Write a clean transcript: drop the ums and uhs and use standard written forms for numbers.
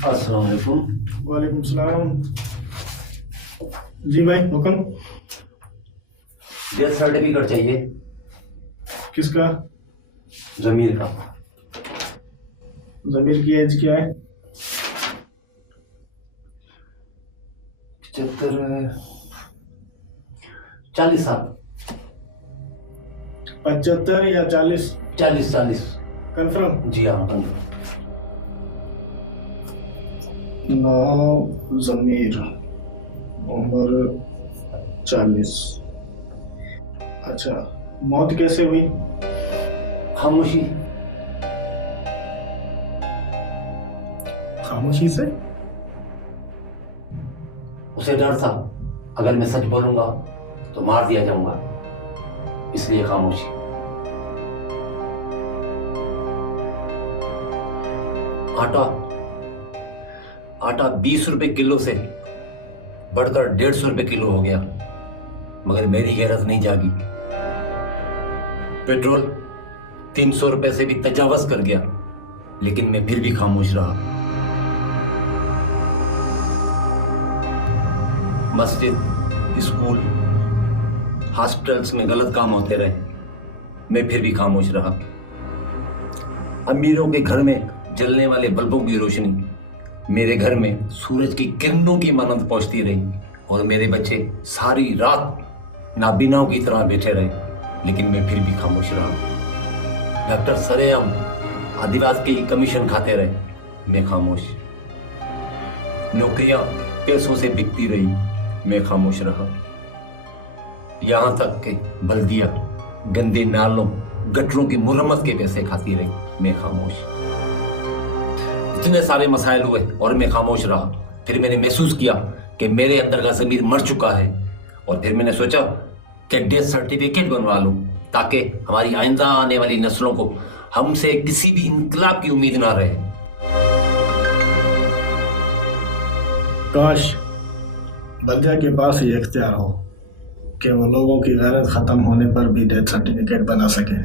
अस्सलाम वालेकुम। वालेकुम सलाम। जी भाई हुक्म। डेथ सर्टिफिकेट चाहिए। किसका? जमीर का। जमीर की एज क्या है? 40 साल। 75 या 40? 40। कंफर्म? जी हाँ, कंफर्म। नाम जमीर, उम्र 40। अच्छा, मौत कैसे हुई? खामोशी। खामोशी से? उसे डर था, अगर मैं सच बोलूंगा तो मार दिया जाऊंगा, इसलिए खामोशी। आटा 20 रुपए किलो से बढ़कर 150 रुपए किलो हो गया, मगर मेरी गैरत नहीं जागी। पेट्रोल 300 रुपए से भी तजावज कर गया, लेकिन मैं फिर भी खामोश रहा। मस्जिद, स्कूल, हॉस्पिटल्स में गलत काम होते रहे, मैं फिर भी खामोश रहा। अमीरों के घर में जलने वाले बल्बों की रोशनी मेरे घर में सूरज की किरणों की मानंद पहुंचती रही, और मेरे बच्चे सारी रात नाबीनाओं की तरह बैठे रहे, लेकिन मैं फिर भी खामोश रहा। डॉक्टर सरेआम आदिवासी की कमीशन खाते रहे, मैं खामोश। नौकरियां पैसों से बिकती रही, मैं खामोश रहा। यहां तक कि बल्दिया गंदे नालों, गटरों की मुरम्मत के पैसे खाती रही, मैं खामोश। इतने सारे मसाइल हुए और मैं खामोश रहा। फिर मैंने महसूस किया कि मेरे अंदर का ज़मीर मर चुका है, और फिर मैंने सोचा कि डेथ सर्टिफिकेट बनवा लूं, ताकि हमारी आइंदा आने वाली नस्लों को हमसे किसी भी इनकलाब की उम्मीद ना रहे। काश बल्दिया के पास ये इख्तियार हो कि वो लोगों की गैरत खत्म होने पर भी डेथ सर्टिफिकेट बना सके।